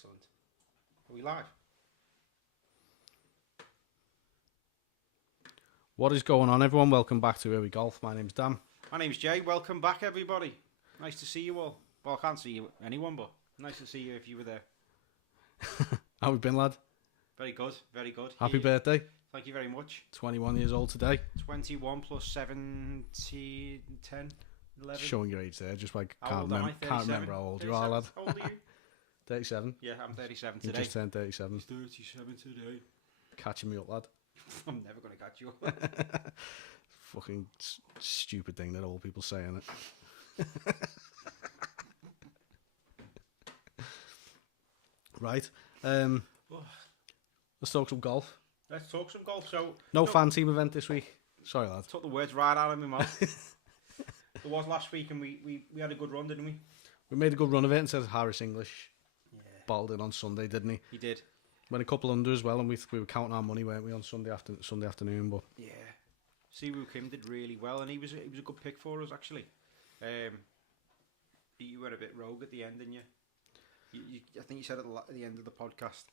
Excellent. Are we live? What is going on, everyone? Welcome back to Here We Golf. My name's Dan. My name's Jay. Welcome back, everybody. Nice to see you all. Well, I can't see anyone, but nice to see you if you were there. How have you been, lad? Very good, very good. Happy birthday. Thank you very much. 21 years old today. 21 plus 17, 10, 11. Showing your age there, just like How can't old am I? remember how old you are, lad. How old are you? 37. Yeah, I'm 37 You today. just turned 37. He's 37 today. Catching me up, lad. I'm never going to catch you up. Fucking stupid thing that old people say, innit? Right. Let's talk some golf. Let's talk some golf. So No FanTeam event this week. Sorry, lad. took the words right out of my mouth. There was last week, and we had a good run, didn't we? We made a good run of it and said Harris English Yeah. bottled in on Sunday, didn't he? He did. Went a couple under as well, and we were counting our money, weren't we, on Sunday afternoon? But Yeah. Siwoo Kim did really well, and he was a good pick for us, actually. You were a bit rogue at the end, didn't you? I think you said at the end of the podcast,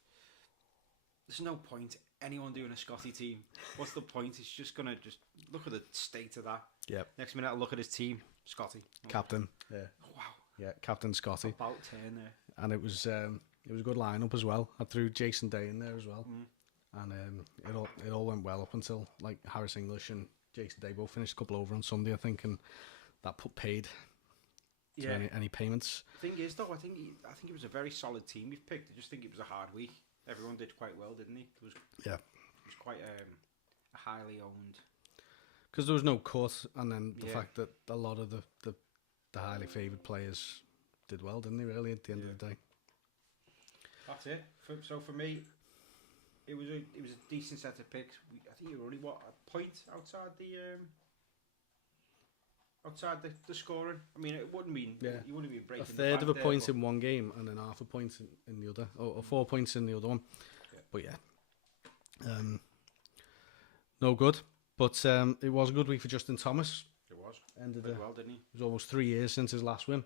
there's no point anyone doing a Scottie team. What's the point? It's just going to just look at the state of that. Yep. Next minute, I'll look at his team. Scottie. Captain. Yeah. Oh, wow. Yeah, Captain Scottie. About 10 there. And it was a good lineup as well. I threw Jason Day in there as well. And it all went well up until like Harris English and Jason Day both finished a couple over on Sunday, I think, and that paid to any payments. The thing is, though, I think it was a very solid team we've picked. I just think it was a hard week. Everyone did quite well, didn't he? It was quite a highly owned. Because there was no cut, and then the fact that a lot of the highly favoured players did well, didn't they? Really, at the end of the day. That's it. So for me, it was a decent set of picks. I think you were only a point outside the scoring. I mean, it wouldn't mean you wouldn't be breaking a third of a point in one game, and then half a point in the other, or 4 points in the other one. Yeah. But no good. But it was a good week for Justin Thomas. It was. Ended well, didn't he? It was almost 3 years since his last win.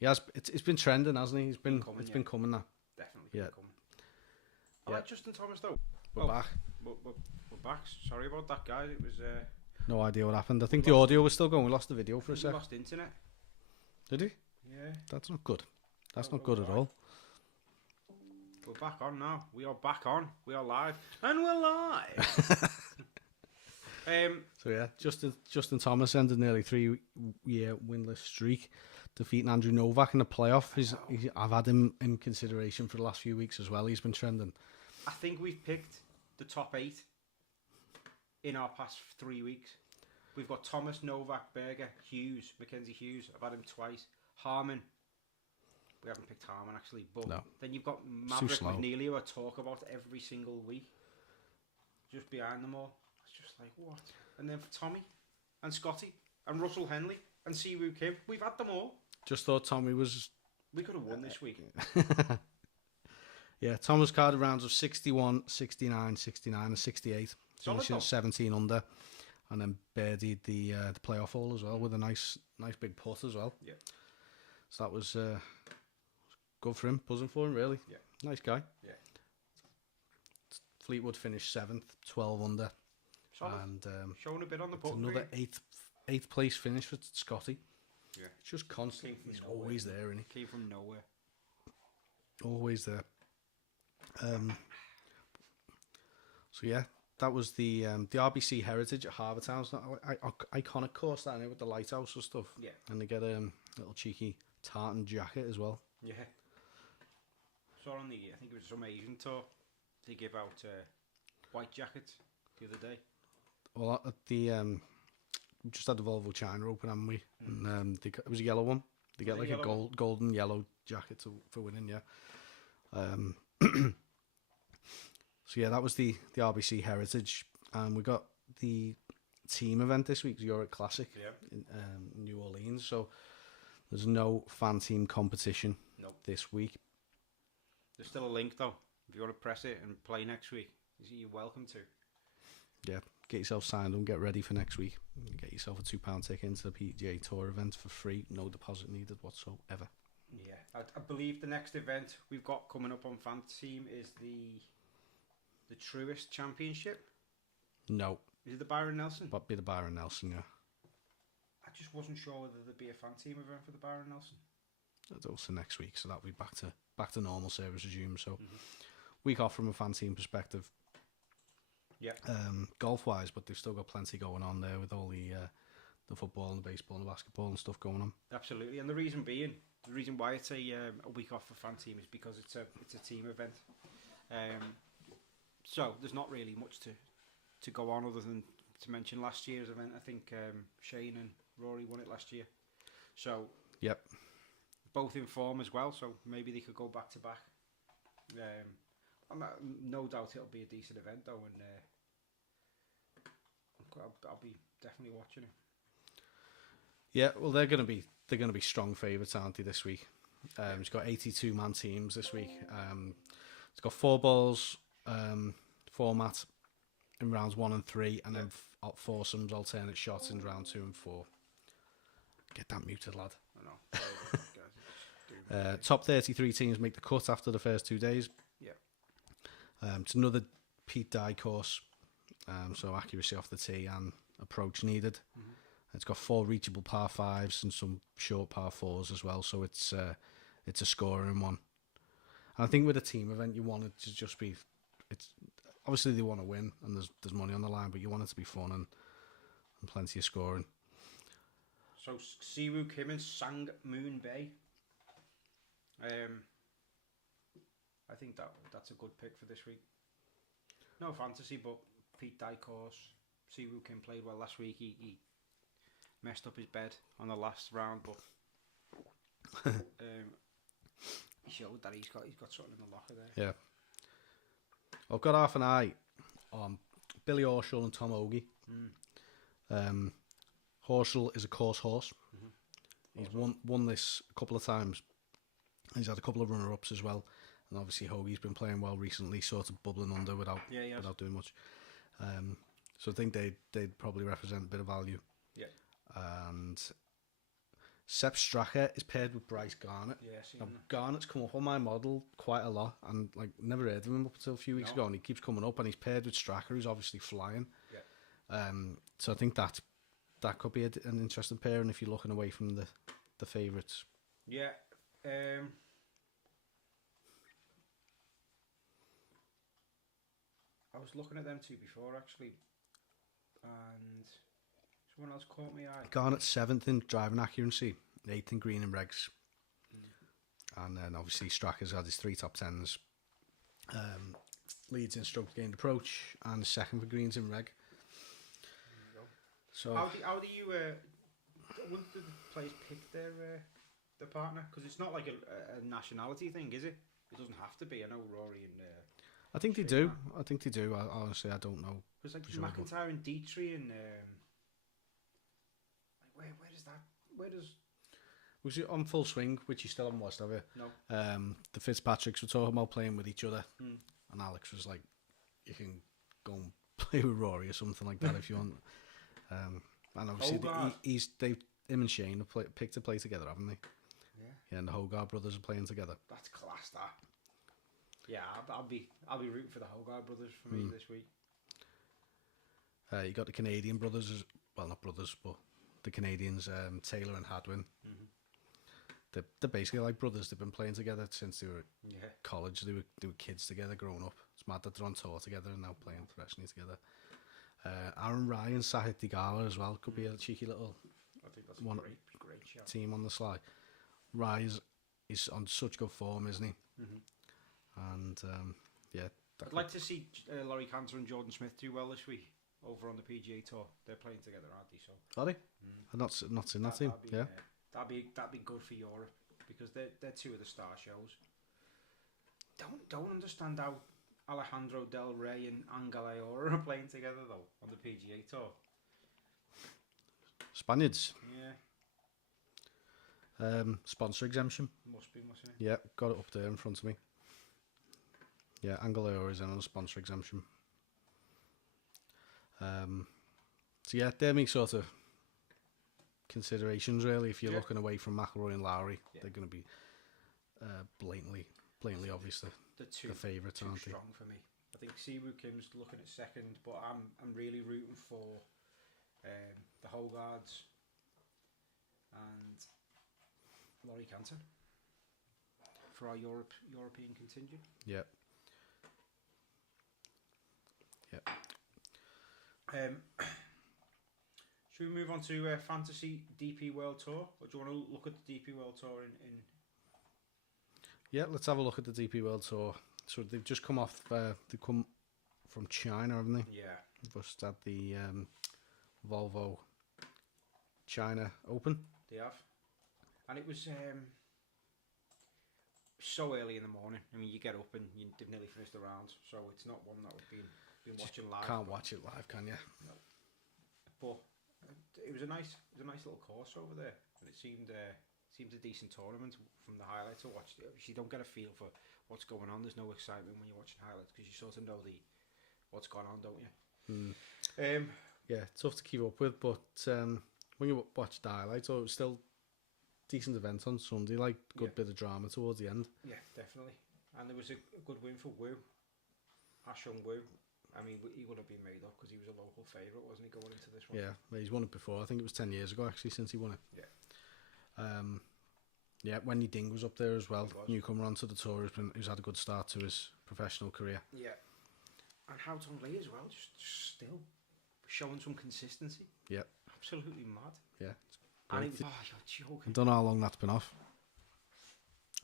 He has. It's been trending, hasn't he? It's been coming now. Definitely been coming. I like Justin Thomas though. We're back. We're back. Sorry about that, guys. It was. No idea what happened. I think the audio was still going. We lost the video for a sec. Lost internet. Did he? Yeah. That's not good. That's not good at all. We're back on now. We are back on. We are live. And we're live. So yeah, Justin Thomas ended nearly 3-year winless streak, defeating Andrew Novak in the playoff. I've had him in consideration for the last few weeks as well. He's been trending. I think we've picked the top 8 in our past 3 weeks. We've got Thomas, Novak, Berger, Hughes, Mackenzie Hughes. I've had him twice. Harman. We haven't picked Harman actually, but then you've got Maverick McNeely who I talk about every single week. Just behind them all. It's just like, what? And then for Tommy and Scottie and Russell Henley and Siwoo Kim, we've had them all. Just thought Tommy was... We could have won this week. Yeah, Thomas carded rounds of 61, 69, 69 and 68. Finishing 17 under. And then birdied the playoff hole as well with a nice big putt as well. Yeah. So that was good for him, buzzing for him really. Yeah. Nice guy. Yeah. Fleetwood finished 7th, 12 under. Solid. And showing a bit on the putt. Another eighth place finish for Scottie. Yeah. It's just constant. He's always there, isn't he? Came from nowhere. Always there. So yeah, that was the RBC Heritage at Harbortown. It's not iconic course that, with the lighthouse and stuff. Yeah. And they get a little cheeky tartan jacket as well. Yeah. Saw on I think it was some Asian tour, they give out white jackets the other day. Well, at the we just had the Volvo China Open, haven't we? And it was a yellow one. They get like a golden yellow jacket for winning. Yeah. So yeah, that was the RBC Heritage, and we got the team event this week, Zurich Classic in New Orleans. So there's no FanTeam competition this week. There's still a link though. If you want to press it and play next week, you're welcome to. Yeah, get yourself signed and get ready for next week. Get yourself a £2 ticket into the PGA Tour event for free, no deposit needed whatsoever. Yeah, I believe the next event we've got coming up on FanTeam is the Truist Championship. No. Is it the Byron Nelson? But be the Byron Nelson, yeah. I just wasn't sure whether there'd be a FanTeam event for the Byron Nelson. That's also next week, so that'll be back to normal service resume. So week off from a FanTeam perspective. Yeah. Golf wise, but they've still got plenty going on there with all the football and the baseball and the basketball and stuff going on. Absolutely, and the reason why it's a week off for FanTeam is because it's a team event. So there's not really much to go on other than to mention last year's event. I think Shane and Rory won it last year. So yep, both in form as well. So maybe they could go back to back. No doubt it'll be a decent event though, and I'll be definitely watching it. Yeah, well they're gonna be strong favourites, aren't they, this week? It's got 82-man teams this week. It's got 4 balls format in rounds 1 and 3, and then foursomes alternate shots in round 2 and 4. Get that muted, lad. I know. Top 33 teams make the cut after the first 2 days. Yeah. It's another Pete Dye course, so accuracy off the tee and approach needed. It's got 4 reachable par 5s and some short par 4s as well, so it's a scoring one. And I think with a team event, you want it to just be. It's obviously they want to win and there's money on the line, but you want it to be fun and plenty of scoring. So Siwoo Kim and Sang Moon Bay. I think that's a good pick for this week. No fantasy, but Pete Dye course. Siwoo Kim played well last week. He messed up his bed on the last round, but he showed that he's got something in the locker there. Yeah. I've got half an eye on Billy Horschel and Tom Ogie. Horschel is a course horse. He's won this a couple of times. He's had a couple of runner-ups as well. And obviously Hoagie's been playing well recently, sort of bubbling under without doing much. So I think they'd probably represent a bit of value. Yeah. And Sepp Straka is paired with Bryce Garnett. Yeah, now, Garnett's come up on my model quite a lot, and like never heard of him up until a few weeks ago, and he keeps coming up, and he's paired with Straka, who's obviously flying. Yeah. So I think that could be an interesting pair, and if you're looking away from the favourites. Yeah. I was looking at them two before actually, and someone else caught my eye. Garnett's 7th in driving accuracy, 8th in green and regs, and then obviously Straka's had his 3 top 10s. Leads in stroke gained approach and 2nd for greens in reg. So how do you wouldn't the players pick their partner? Because it's not like a nationality thing, is it? It doesn't have to be. I know Rory and I think they do. I think they do. Honestly, I don't know. Because like McIntyre and Dietrich and where does was it on Full Swing, which you still haven't watched, have you? No. The Fitzpatricks were talking about playing with each other, and Alex was like, "You can go and play with Rory or something like that if you want." And obviously him and Shane have picked to play together, haven't they? Yeah, and the Hogarth brothers are playing together. That's class, that. Yeah, I'll be rooting for the Hogarth brothers for me this week. You got the Canadian brothers, well, not brothers, but the Canadians, Taylor and Hadwin. They're basically like brothers. They've been playing together since they were at college. They were kids together, growing up. It's mad that they're on tour together and now playing professionally together. Aaron Ryan, Sahith Theegala as well could be a cheeky little. I think that's a great shout. Team on the sly. Ryan is on such good form, isn't he? And I'd like to see Laurie Cantor and Jordan Smith do well this week over on the PGA Tour. They're playing together, aren't they? So are they? I've not seen that team. That'd be good for Europe because they're two of the star shows. Don't understand how Alejandro Del Rey and Angel Ayora are playing together though on the PGA Tour. Spaniards. Yeah. Sponsor exemption. Mustn't it? Yeah, got it up there in front of me. Yeah, Angel Ayora is in on a sponsor exemption. So yeah, they're my sort of considerations really. If you're looking away from Mcilroy and Lowry, they're going to be blatantly obvious the the favourites, too aren't they? strong for me. I think Siwoo Kim's looking at second, but I'm really rooting for the Hogarths and Laurie Cantor for our European contingent. Yep. Should we move on to Fantasy DP World Tour, or do you want to look at the DP World Tour in? Yeah, let's have a look at the DP World Tour. So they've just come off. They come from China, haven't they? Yeah. Just at the Volvo China Open. They have, and it was so early in the morning. I mean, you get up and they've nearly finished the round, so it's not one that we've been watching live. Can't watch it live, can you? No. But it was a nice little course over there, and it seemed a decent tournament from the highlights I watched. You don't get a feel for what's going on. There's no excitement when you're watching highlights because you sort of know what's going on, don't you? Yeah, tough to keep up with, but when you watch the highlights, it was still decent event on Sunday. Like good bit of drama towards the end. Yeah, definitely. And there was a good win for Wu, Ashung Wu. I mean, he would have been made up because he was a local favourite, wasn't he, going into this one? Yeah, he's won it before. I think it was 10 years ago, actually, since he won it. Yeah. Yeah, Wendy Ding was up there as well. Newcomer onto the tour, who's had a good start to his professional career. Yeah. And Hao Tong Lee as well, just still showing some consistency. Yeah. Absolutely mad. Yeah. And it was, you're joking. I don't know how long that's been off.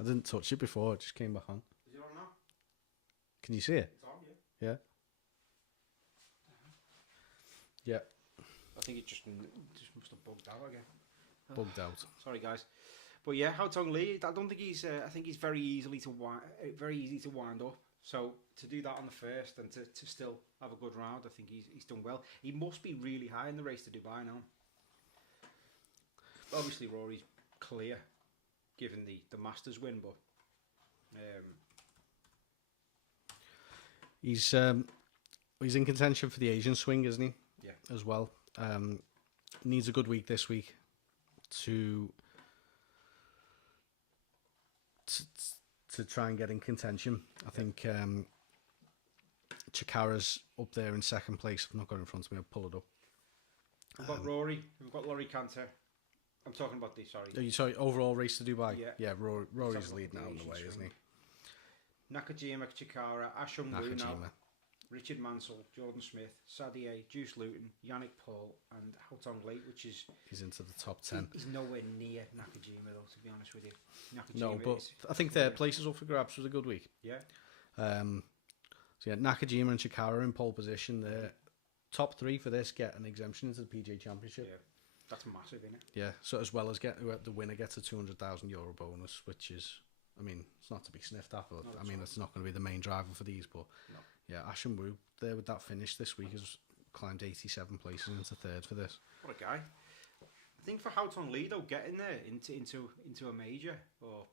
I didn't touch it before, it just came back on. Is it on now? Can you see it? It's on, yeah. Yeah. Yeah. I think it just must have bugged out again. Bugged out. Sorry, guys. But yeah, Hao Tong Lee, I don't think he's. I think he's very easy to wind up. So to do that on the first and to still have a good round, I think he's done well. He must be really high in the race to Dubai now. Obviously, Rory's clear, given the Masters win, but he's in contention for the Asian swing, isn't he? Yeah. As well. Needs a good week this week to try and get in contention. I think Chikara's up there in second place. I've not got it in front of me. I'll pull it up. We've got Rory. We've got Laurie Cantor. I'm talking about the sorry. Overall race to Dubai. Yeah. Rory's leading out in the way, isn't he? Nakajima, Chikara, Ashung Wu now, Richard Mansell, Jordan Smith, Sadie, Juice Luton, Yannick Paul, and Hao Tong Lee, which is... He's into the top 10. He's nowhere near Nakajima, though, to be honest with you. No, but I think their places up for grabs was a good week. Yeah. So yeah, Nakajima and Chikara in pole position. The top three for this get an exemption into the PGA Championship. Yeah. That's massive, isn't it? Yeah, so as well as the winner gets a €200,000 bonus, which is, I mean, it's not to be sniffed at, but I mean, it's not going to be the main driver for these, but yeah, Ashun Wu there with that finish this week has climbed 87 places into third for this. What a guy. I think for Hao Tong Lee, though, getting there into a major or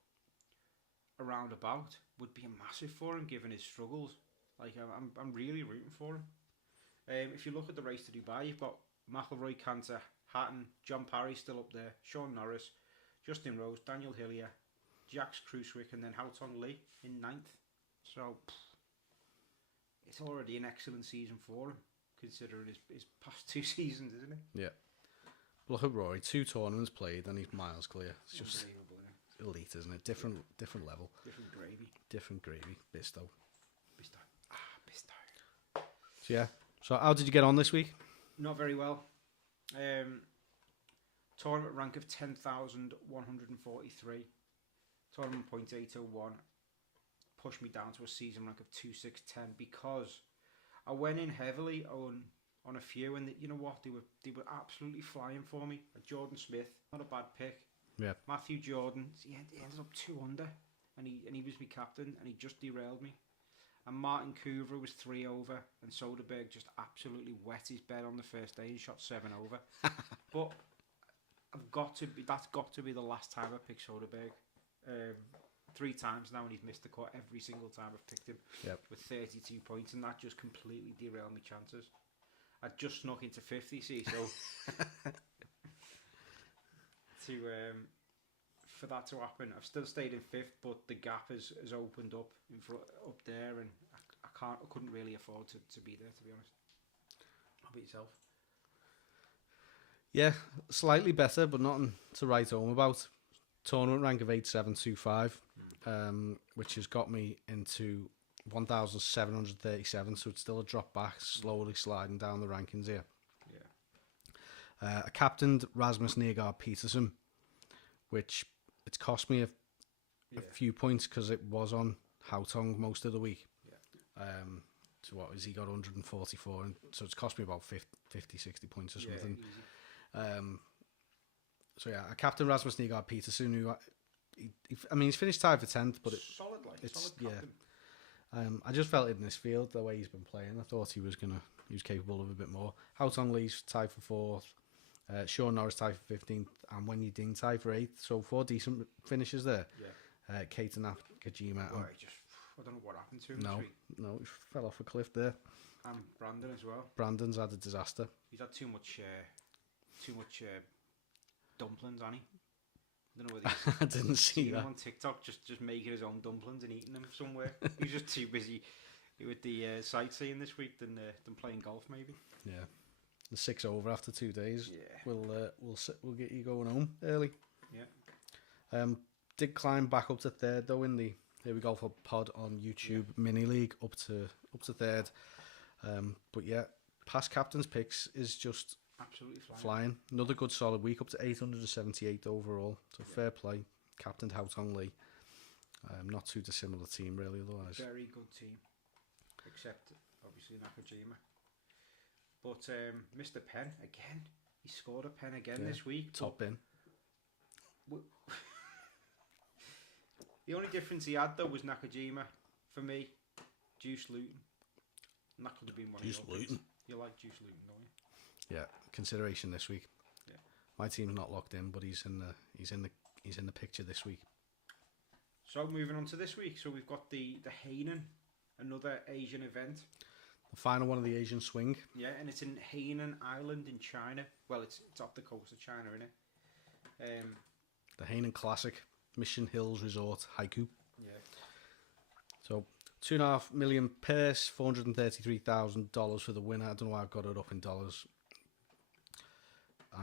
a roundabout would be a massive for him, given his struggles. Like, I'm really rooting for him. If you look at the race to Dubai, you've got Mcilroy, Cantor, Hatton, John Parry still up there, Sean Norris, Justin Rose, Daniel Hillier, Jax Cruiswick, and then Hao Tong Lee in 9th. So it's already an excellent season for him, considering his past 2 seasons, isn't it? Yeah. Look at Rory, 2 tournaments played and he's miles clear. It's just elite, isn't it? Different level. Different gravy. Different gravy. Bisto. Bisto. So yeah. So how did you get on this week? Not very well. Tournament rank of 10,143. Tournament point 801. Pushed me down to a season rank of 2610 because I went in heavily on a few, and you know what, they were absolutely flying for me. Jordan Smith, not a bad pick. Yeah. Matthew Jordan, he ended up 2 under, and he was my captain, and he just derailed me. And Martin Kuvra was 3 over, and Soderberg just absolutely wet his bed on the first day and shot 7 over. But that's got to be the last time I picked Soderberg. 3 times now, and he's missed the cut every single time I've picked him. Yep. With 32 points, and that just completely derailed my chances. I just snuck into 50, see, so to for that to happen. I've still stayed in 5th, but the gap has opened up up there, and I couldn't really afford to be there, to be honest. How about yourself? Yeah, slightly better, but nothing to write home about. Tournament rank of 8725, which has got me into 1,737, so it's still a drop back, slowly sliding down the rankings here. Yeah. I captained Rasmus Nygaard Peterson, which it's cost me a few points because it was on Hautong most of the week. Yeah. So what has he got? 144, and so it's cost me about 50, 60 points or something. Yeah, so yeah, I captained Rasmus Nygaard Peterson, who he's finished tied for 10th, but solid captain. I just felt it in this field the way he's been playing. I thought he was capable of a bit more. Hautong Lee's tied for 4th, Sean Norris tied for 15th, and Wen Yiding tied for 8th. So 4 decent finishes there. Yeah. Keita Nakajima. I don't know what happened to him this week. No, he fell off a cliff there. And Brandon as well. Brandon's had a disaster. He's had too much dumplings, hasn't he? I don't know whether I didn't see that on TikTok, just making his own dumplings and eating them somewhere. He's just too busy with the sightseeing this week than playing golf, maybe. Yeah, the 6 over after 2 days. Yeah, we'll get you going home early. Yeah. Did climb back up to 3rd though in the Here We Go for Pod on YouTube mini league up to 3rd. But yeah, past captain's picks is just absolutely flying. Another good solid week, up to 878 overall. So fair play. Captained Hautong Lee. Not too dissimilar team really otherwise. Very good team. Except obviously Nakajima. But Mr. Penn again. He scored a pen again this week. Top bin. The only difference he had though was Nakajima for me. Juice Luton. And that could have been one Juice of your Luton. picks. You like Juice Luton, don't you? Yeah, consideration this week. Yeah. My team's not locked in, but he's in the picture this week. So moving on to this week, so we've got the Hainan, another Asian event. The final one of the Asian swing. Yeah, and it's in Hainan Island in China. Well, it's off the coast of China, isn't it? The Hainan Classic, Mission Hills Resort, Haiku. Yeah. So 2.5 million purse, $433,000 for the winner. I don't know why I've got it up in dollars.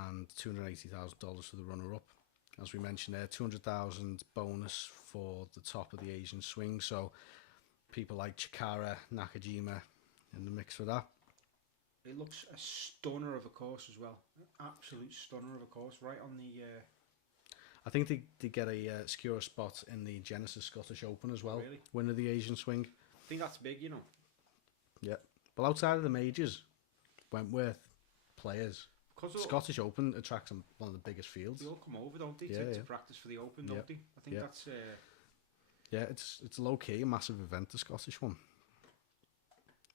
And $280,000 for the runner-up. As we mentioned there, 200,000 bonus for the top of the Asian swing. So people like Chikara, Nakajima in the mix for that. It looks a stunner of a course as well. Absolute stunner of a course, right on the... I think they get a secure spot in the Genesis Scottish Open as well. Really? Winner of the Asian swing. I think that's big, you know. Yeah. Well, outside of the majors, Wentworth players... Scottish Open attracts one of the biggest fields. They all come over, don't they, to practice for the Open, don't they? I think that's... Yeah, it's low-key, a massive event, the Scottish one.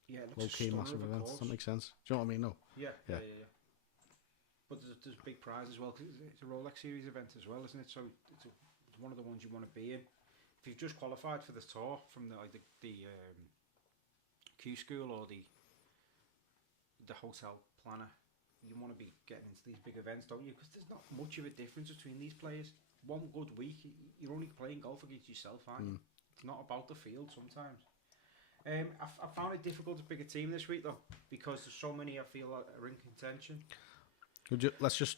Yeah, it looks low-key, massive event. Does that make sense? Do you know what I mean? No. Yeah. But there's a big prize as well, because it's a Rolex Series event as well, isn't it? So it's one of the ones you want to be in. If you've just qualified for the tour from the Q School or the hotel planner, you want to be getting into these big events, don't you? Because there's not much of a difference between these players. One good week, you're only playing golf against yourself, aren't you? It's not about the field sometimes. I found it difficult to pick a team this week, though, because there's so many I feel are in contention. Let's just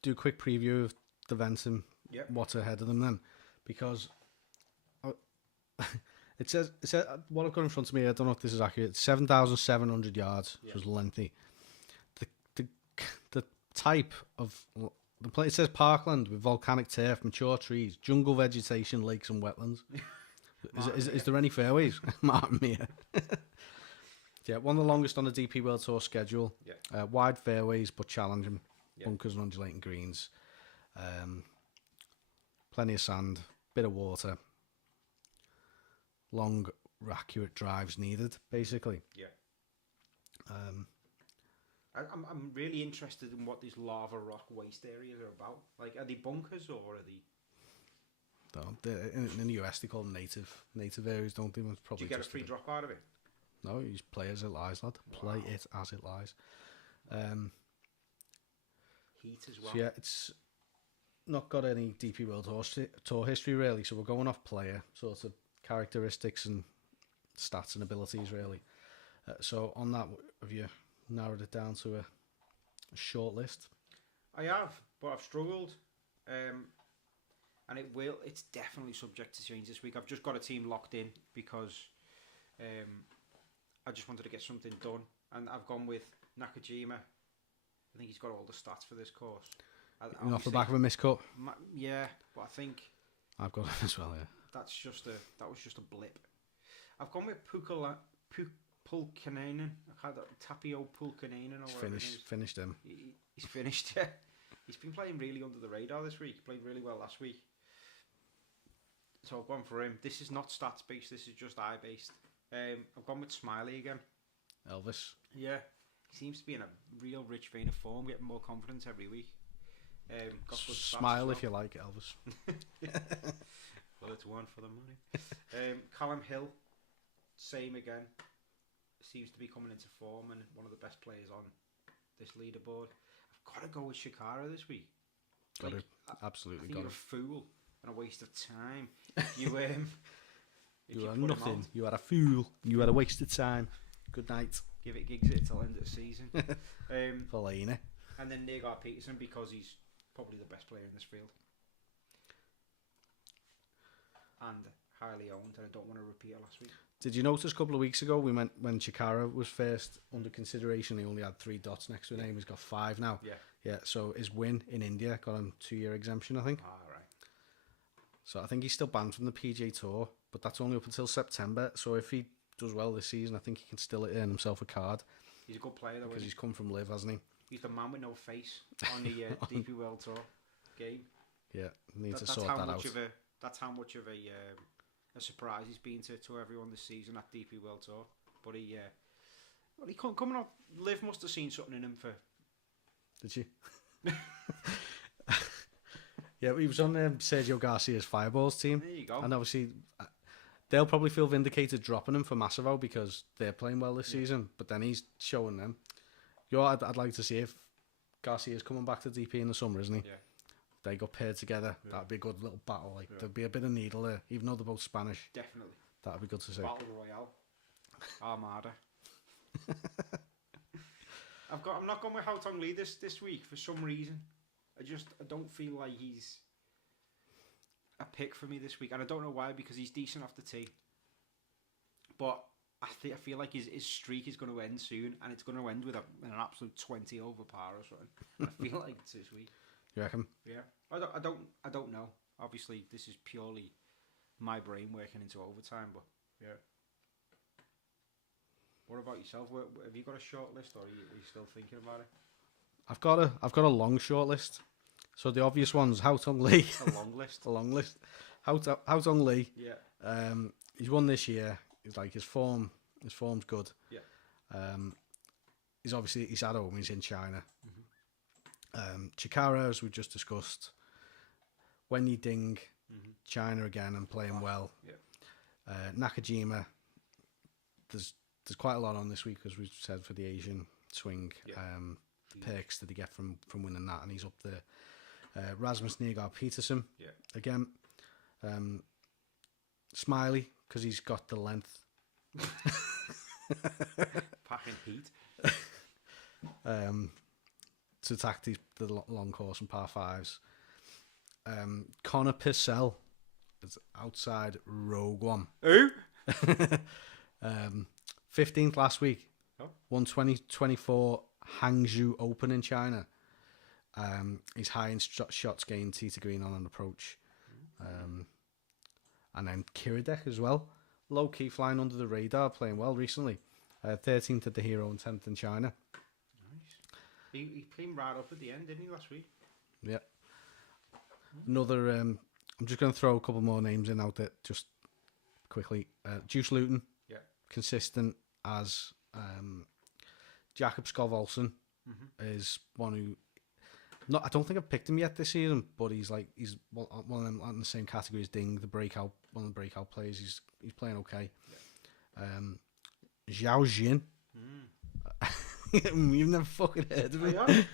do a quick preview of the events and what's ahead of them then. Because it says what I've got in front of me, I don't know if this is accurate, 7,700 yards, which was lengthy. The type of the place, it says parkland with volcanic turf, mature trees, jungle vegetation, lakes and wetlands. Is there any fairways? Martin Mere. Yeah, one of the longest on the DP World Tour schedule. Yeah. Wide fairways but challenging, bunkers and undulating greens. Plenty of sand, bit of water. Long, accurate drives needed, basically. Yeah. I'm really interested in what these lava rock waste areas are about. Like, are they bunkers or are they? No, in the US they call them native areas, don't they? Probably. Do you get a free drop out of it? No, you just play as it lies, lad. Wow. Play it as it lies. Heat as well. So yeah, it's not got any DP World Tour history really, so we're going off player sort of characteristics and stats and abilities really. So on that, have you narrowed it down to a short list? I have, but I've struggled. And it's definitely subject to change this week. I've just got a team locked in because I just wanted to get something done. And I've gone with Nakajima. I think he's got all the stats for this course. And off the back of a miscut? Yeah, but I think... I've got him as well, yeah. That was just a blip. I've gone with Pulkkanen. Tapio Pulkkanen. Finished him. He's finished, yeah. He's been playing really under the radar this week. He played really well last week. So I've gone for him. This is not stats based, this is just eye based. I've gone with Smiley again. Elvis. Yeah. He seems to be in a real rich vein of form, getting more confidence every week. Smile if you like, Elvis. Well, it's one for the money. Callum Hill, same again. Seems to be coming into form and one of the best players on this leaderboard. I've got to go with Shikara this week. Absolutely. I think you're a fool and a waste of time. You are nothing. You are a fool. You are a waste of time. Good night. Give it gigs till end of the season. Fellaini. And then Negar Peterson because he's probably the best player in this field. And highly owned, and I don't want to repeat it last week. Did you notice a couple of weeks ago when Chikara was first under consideration, he only had 3 dots next to his name. He's got 5 now. Yeah. So his win in India got him 2-year exemption, I think. Right. So I think he's still banned from the PGA Tour, but that's only up until September. So if he does well this season, I think he can still earn himself a card. He's a good player though, because he's come from Liv, hasn't he? He's the man with no face on the DP World Tour game. Yeah, needs to sort that out. That's how much of a surprise he's been to everyone this season at DP World Tour. But he can't coming up. Liv must have seen something in him for. Did she? Yeah, he was on Sergio Garcia's Fireballs team. There you go. And obviously, they'll probably feel vindicated dropping him for Massimo because they're playing well this season. But then he's showing them. I'd like to see if Garcia's coming back to DP in the summer, isn't he? Yeah. They got paired together. Yeah. That'd be a good little battle. There'd be a bit of needle there, even though they're both Spanish. Definitely. That'd be good to see. Battle Royale. Armada. I'm not going with Hao Tong Lee this week for some reason. I don't feel like he's a pick for me this week, and I don't know why, because he's decent off the tee. But I feel like his streak is going to end soon, and it's going to end with an absolute 20 over par or something. I feel like it's this week. You reckon? Yeah. I don't know. Obviously, this is purely my brain working into overtime, but yeah. What about yourself? Have you got a short list, or are you still thinking about it? I've got a long short list. So the obvious ones: Hao Tong Lee. A long list. A long list. Hao Tong Lee. Yeah. He's won this year. He's like his form's good. Yeah. He's at home. He's in China. Mm-hmm. Chikara, as we just discussed. Wen Yiding, China again and playing well. Yeah. Nakajima. There's quite a lot on this week, as we said, for the Asian swing. Yeah. Perks that he get from winning that, and he's up there. Rasmus Negar Peterson. Yeah. Again. Smiley, because he's got the length. Packing heat. To attack the long course and par 5s. Connor Purcell is outside Rogue One. Who? 15th last week. Oh. Won 2024 Hangzhou Open in China. He's high in shots gained, tee to green on an approach. And then Kiradech as well. Low key flying under the radar, playing well recently. 13th at the Hero and 10th in China. Nice. He came right up at the end, didn't he, last week? Yeah. Another, I'm just going to throw a couple more names in out there just quickly. Juice Luton. Yeah. Consistent as Jakob Skov-Olsen is one who... I don't think I've picked him yet this season, but he's one of them in the same category as Ding, one of the breakout players. He's playing okay. Yeah. Zhao Jin. You've never fucking heard of him. I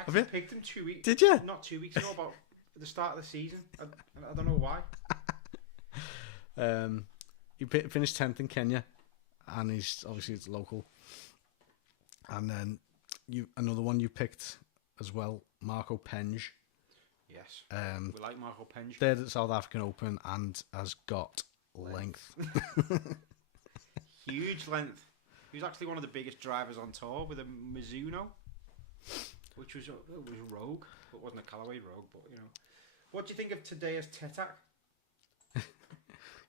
actually picked him 2 weeks. Did you? Not 2 weeks ago, about the start of the season. I don't know why. He finished 10th in Kenya, and he's obviously it's local. And then another one you picked as well, Marco Penge. Yes, we like Marco Penge. Third at the South African Open and has got length. Huge length. He was actually one of the biggest drivers on tour with a Mizuno, which was a Rogue, but wasn't a Callaway Rogue. But you know, what do you think of today's Tetak?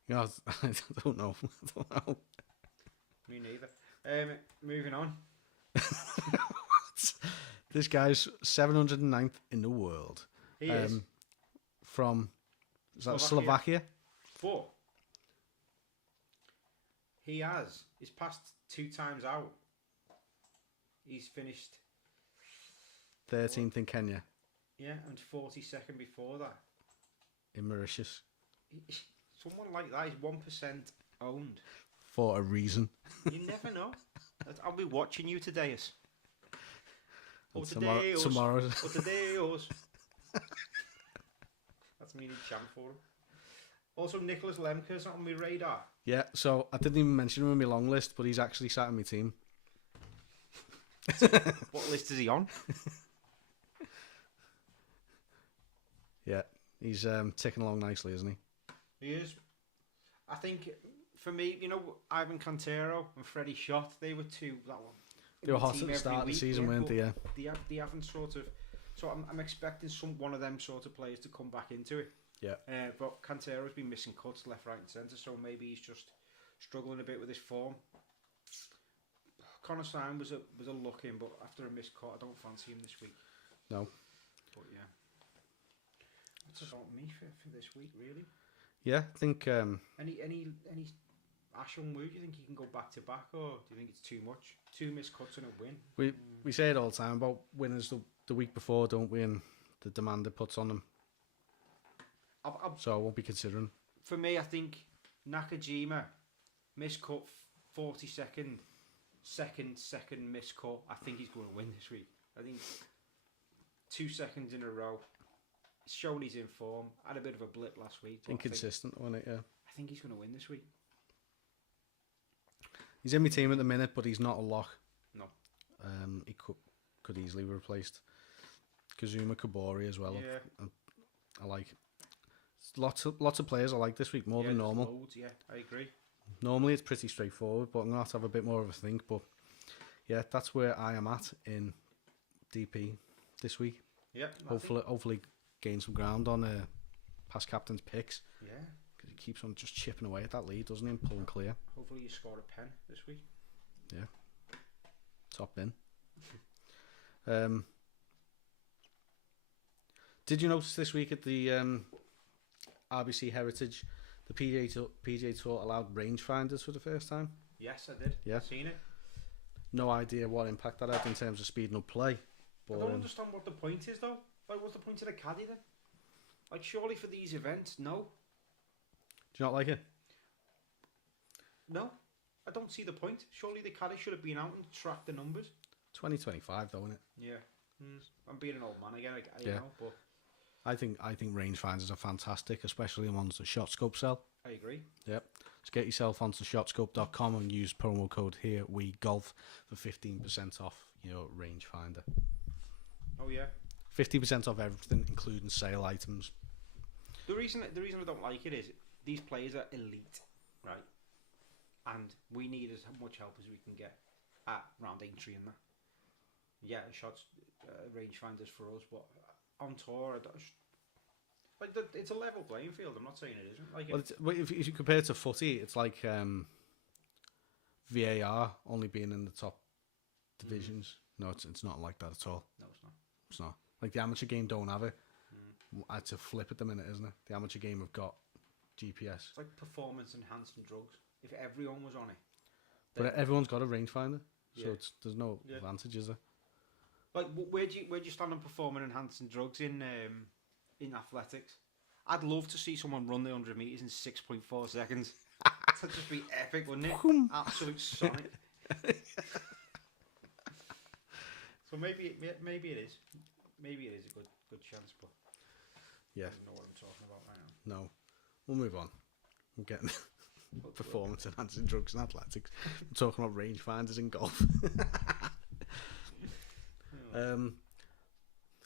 You know, I don't know. Me neither. Moving on. This guy's 709th in the world. He is from Slovakia. But he's passed 2 times out. He's finished 13th in Kenya. Yeah, and 42nd before that. In Mauritius. Someone like that is 1% owned. For a reason. You never know. I'll be watching you today. Tomorrow. That's me champ for him. Also, Nicholas Lemke's on my radar. Yeah, so I didn't even mention him on my long list, but he's actually sat in my team. What list is he on? Yeah, he's ticking along nicely, isn't he? He is. I think, for me, you know, Ivan Cantero and Freddie Schott, they were two. They were hot at the start of the season, weren't they? Yeah. They haven't sort of. So I'm expecting one of them sort of players to come back into it. Yeah. But Cantero's been missing cuts left, right, and centre, so maybe he's just struggling a bit with his form. Connor Syme was a look in, but after a missed cut, I don't fancy him this week. No. But yeah. That's about me for this week, really. Yeah, I think. Any Ashton Wu, do you think he can go back to back, or do you think it's too much? 2 missed cuts and a win. We say it all the time about winners the week before, don't we? And the demand it puts on them. So I won't be considering. For me, I think Nakajima missed cut 42nd, second missed cut. I think he's going to win this week. I think 2 seconds in a row. It's shown he's in form. Had a bit of a blip last week. Inconsistent, wasn't it? Yeah. I think he's going to win this week. He's in my team at the minute, but he's not a lock. No. He could easily be replaced. Kazuma Kabori as well. Yeah. I like lots of players I like this week more than normal. Loads, yeah, I agree. Normally it's pretty straightforward, but I'm gonna have to have a bit more of a think. But yeah, that's where I am at in DP this week. Yeah. Hopefully gain some ground on past captain's picks. Yeah. Because he keeps on just chipping away at that lead, doesn't he, and pulling clear. Hopefully you score a pen this week. Yeah. Top bin. Did you notice this week at the RBC Heritage, the PGA Tour allowed rangefinders for the first time? Yes, I did. Yeah. I've seen it. No idea what impact that had in terms of speeding up play. But, I don't understand what the point is, though. Like, what's the point of the caddy then? Like, surely for these events, no. Do you not like it? No. I don't see the point. Surely the caddy should have been out and tracked the numbers. 2025 though, isn't it? Yeah. I'm being an old man again, yeah. know, but I think rangefinders are fantastic, especially the ones that ShotScope sell. I agree. Yep. So get yourself onto shotscope.com and use promo code HereWeGolf for 15% off your rangefinder. Oh yeah. 50% off everything, including sale items. The reason I don't like it is these players are elite, right? And we need as much help as we can get at round entry and that. Yeah, shots, rangefinders for us, but on tour, it's a level playing field. I'm not saying it isn't. Like, if you compare it to footy, it's like VAR only being in the top divisions. No, it's not like that at all. No, it's not. It's not. Like the amateur game don't have it. It's a flip at the minute, isn't it? The amateur game have got GPS. It's like performance enhancing drugs. If everyone was on it. But everyone's got a rangefinder, so Yeah. There's no advantage, is there? Like, where do you stand on performance enhancing drugs in athletics? I'd love to see someone run the 100 metres in 6.4 seconds. That'd just be epic, wouldn't it? Absolute sonic. So maybe it is. Maybe it is a good chance, but Yeah. Doesn't know what I'm talking about right now. No. We'll move on. I'm getting performance enhancing drugs and athletics. I'm talking about rangefinders in golf.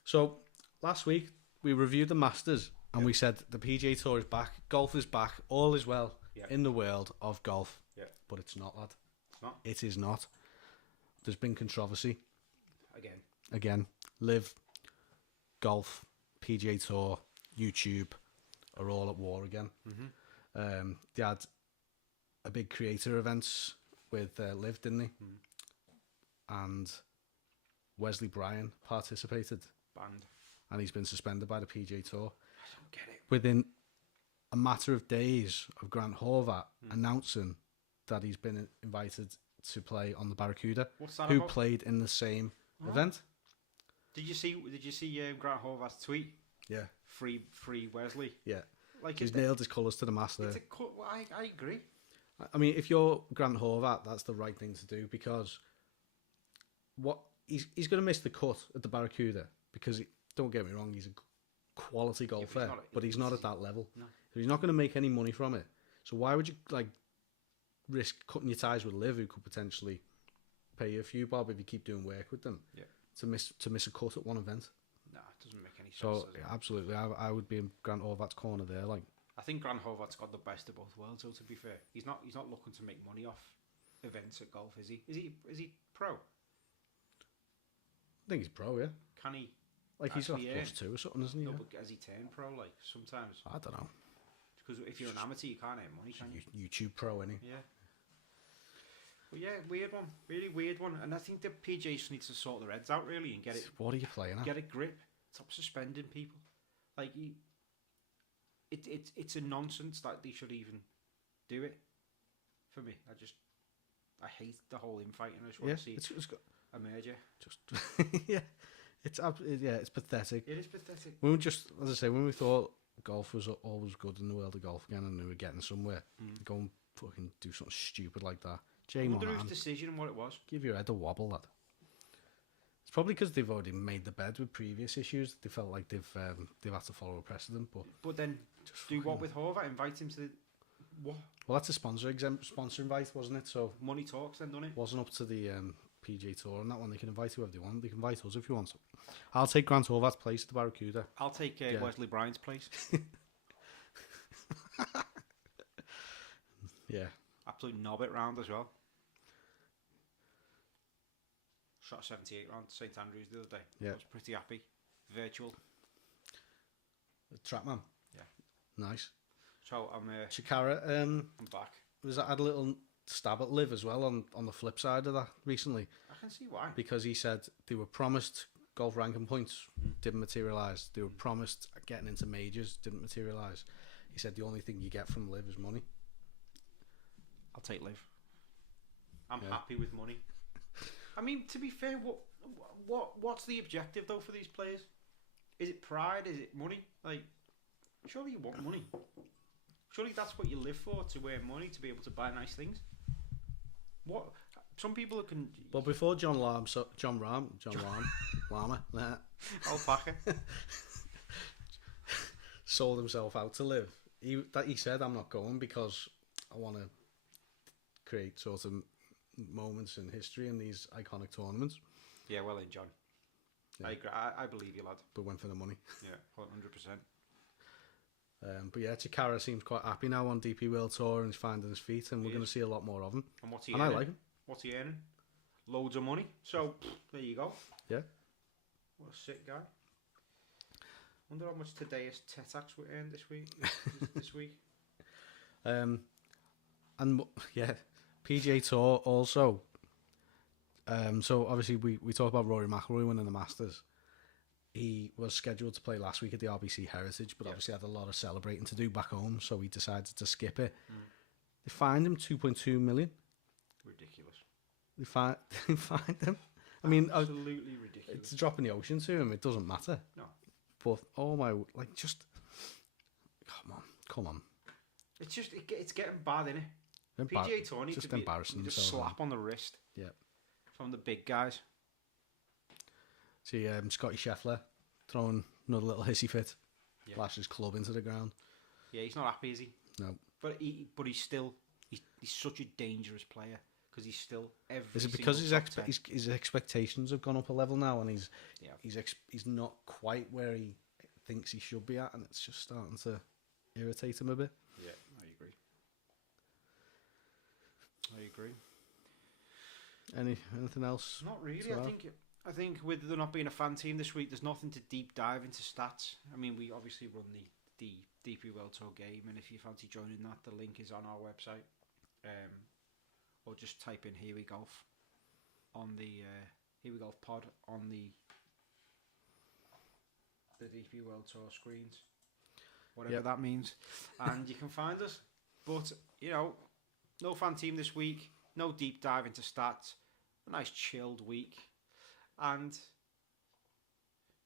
So last week we reviewed the Masters and we said the PGA Tour is back, golf is back, all is well in the world of golf. Yeah. But it's not, lad. It's not. It is not. There's been controversy. Again. Live, golf, PGA Tour, YouTube are all at war again. Mm-hmm. They had a big creator events with Live, didn't they? And Wesley Bryan participated. Banned. And he's been suspended by the PGA Tour. I don't get it. Within a matter of days of Grant Horvat announcing that he's been invited to play on the Barracuda, What's that who about? played in the same event. Did you see Grant Horvath's tweet? Yeah. Free Wesley. Yeah. Like He's nailed his colours to the mast there. I agree. I mean, if you're Grant Horvat, that's the right thing to do, because what he's going to miss the cut at the Barracuda, because don't get me wrong, he's a quality golfer, but he's not at that level. No. So he's not going to make any money from it. So why would you risk cutting your ties with Liv, who could potentially pay you a few bob if you keep doing work with them? Yeah. To miss a cut at one event. No, it doesn't make any sense. So absolutely, I would be in Grant Horvat's corner there. I think Grant Horvat's got the best of both worlds. So to be fair, he's not looking to make money off events at golf, is he? Is he pro? I think he's pro, yeah. Can he? He's off +2 or something, isn't he? No, Yeah? but has he turned pro? Sometimes. I don't know. Because if you're an amateur, you can't earn money, can you? YouTube pro, innit? Yeah. But yeah, weird one, really weird one, and I think the PGA just needs to sort their heads out really and get it. What are you playing at? Get a grip. Stop suspending people. It's a nonsense that they should even do it. For me, I hate the whole infighting. I just want to see it's got a merger. Just yeah, it's pathetic. It is pathetic. When we thought golf was always good in the world of golf again, and we were getting somewhere, go and fucking do something stupid like that. I wonder whose decision and what it was. Give your head a wobble, lad. It's probably because they've already made the bed with previous issues. They felt like they've had to follow a precedent. But then do what with Horvat? Invite him to the what? Well, that's a sponsor invite, wasn't it? So money talks, then, doesn't it? Wasn't up to the PGA Tour on that one. They can invite whoever they want. They can invite us if you want. I'll take Grant Horvat's place at the Barracuda. I'll take Wesley Bryan's place. Yeah. Absolute knob it round as well. Shot 78 round St Andrews the other day. Yeah. I was pretty happy. Virtual. Trackman. Yeah. Nice. So I'm Chikara, I'm back. Had a little stab at Liv as well on the flip side of that recently. I can see why. Because he said they were promised golf ranking points, didn't materialise. They were promised getting into majors, didn't materialise. He said the only thing you get from Liv is money. I'll take Liv. I'm happy with money. I mean, to be fair, what's the objective though for these players? Is it pride? Is it money? Surely you want money. Surely that's what you live for, to earn money, to be able to buy nice things. What? Some people can. But before John Lama, Alpaca sold himself out to Liv. He said, "I'm not going because I want to create sort of moments in history in these iconic tournaments." Yeah, well in, John. Yeah. I agree. I believe you, lad. But went for the money. Yeah, 100%. But yeah, Chikara seems quite happy now on DP World Tour and he's finding his feet, and we're going to see a lot more of him. And what's he earning? I like him. What's he earning? Loads of money. So there you go. Yeah. What a sick guy. Wonder how much Tadeusz Tetacs we earned this week. And yeah, PGA Tour also. So obviously we talked about Rory McIlroy winning the Masters. He was scheduled to play last week at the RBC Heritage, but obviously had a lot of celebrating to do back home, so he decided to skip it. They fined him 2.2 million. Ridiculous. They fined him. I mean, absolutely ridiculous. It's a drop in the ocean to him. It doesn't matter. No. But oh my, just come on. It's just it's getting bad, isn't it? PGA Tour needs to be embarrassing. Just slap on the wrist. Yeah. From the big guys. See, Scottie Scheffler throwing another little hissy fit. Yeah. Lashed his club into the ground. Yeah, he's not happy, is he? No. But he's still he's such a dangerous player because he's still every. Is it because single his expectations have gone up a level now, and he's Yeah. he's not quite where he thinks he should be at, and it's just starting to irritate him a bit. Yeah, I agree. Anything else? Not really. to add? I think with there not being a fan team this week, there's nothing to deep dive into stats. I mean, we obviously run the DP World Tour game, and if you fancy joining that, the link is on our website. Or just type in Here We Golf on the Here We Golf pod on the DP World Tour screens, whatever that means, and you can find us. But no fan team this week, no deep dive into stats, a nice chilled week, and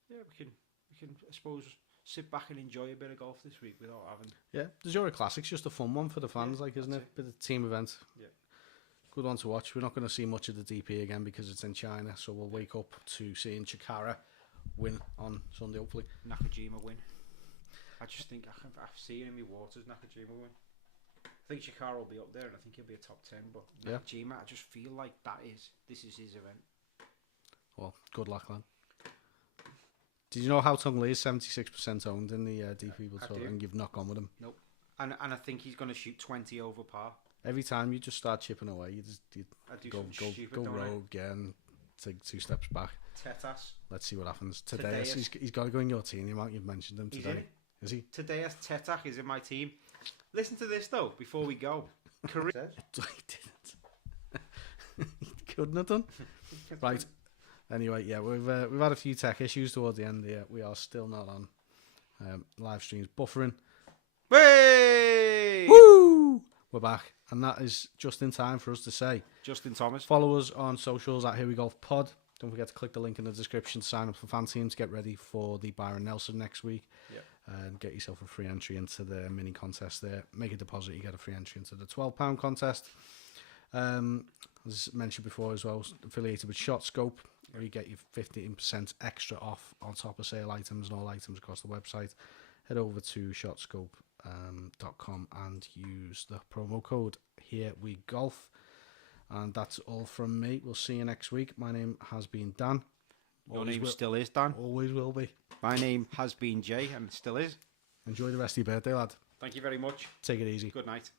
we can I suppose sit back and enjoy a bit of golf this week without having. Yeah, the Zurich Classic's just a fun one for the fans, isn't it? Bit of team event. Yeah. Good one to watch. We're not going to see much of the DP again because it's in China, so we'll wake up to seeing Chikara win on Sunday, hopefully. Nakajima win. I just think I've seen him in Waters. Nakajima win. I think Chikara will be up there, and I think he'll be a top 10. But Nakajima, I just feel like this is his event. Well, good luck, lad. Did you know how Tung Lee is 76% owned in the DP World Tour, and you've not gone with him? Nope. And I think he's going to shoot 20 over par. Every time you just start chipping away, you go rogue and take 2 steps back. Tetas. Let's see what happens. Today he's got to go in your team. You've mentioned him today. Is he? Today Tetak is in my team. Listen to this though before we go. He didn't. He couldn't have done. Right. Anyway, we've had a few tech issues towards the end here. We are still not on live streams buffering. Hey! Woo! We're back, and that is just in time for us to say. Justin Thomas. Follow us on socials at Here We Golf Pod. Don't forget to click the link in the description to sign up for FanTeam to get ready for the Byron Nelson next week. Yep. And get yourself a free entry into the mini contest there. Make a deposit, you get a free entry into the £12 contest. As mentioned before as well, affiliated with ShotScope, where you get your 15% extra off on top of sale items and all items across the website. Head over to shotscope.com and use the promo code Here We Golf. And that's all from me. We'll see you next week. My name has been Dan. Your name still is Dan. Always will be. My name has been Jay, and it still is. Enjoy the rest of your birthday, lad. Thank you very much. Take it easy. Good night.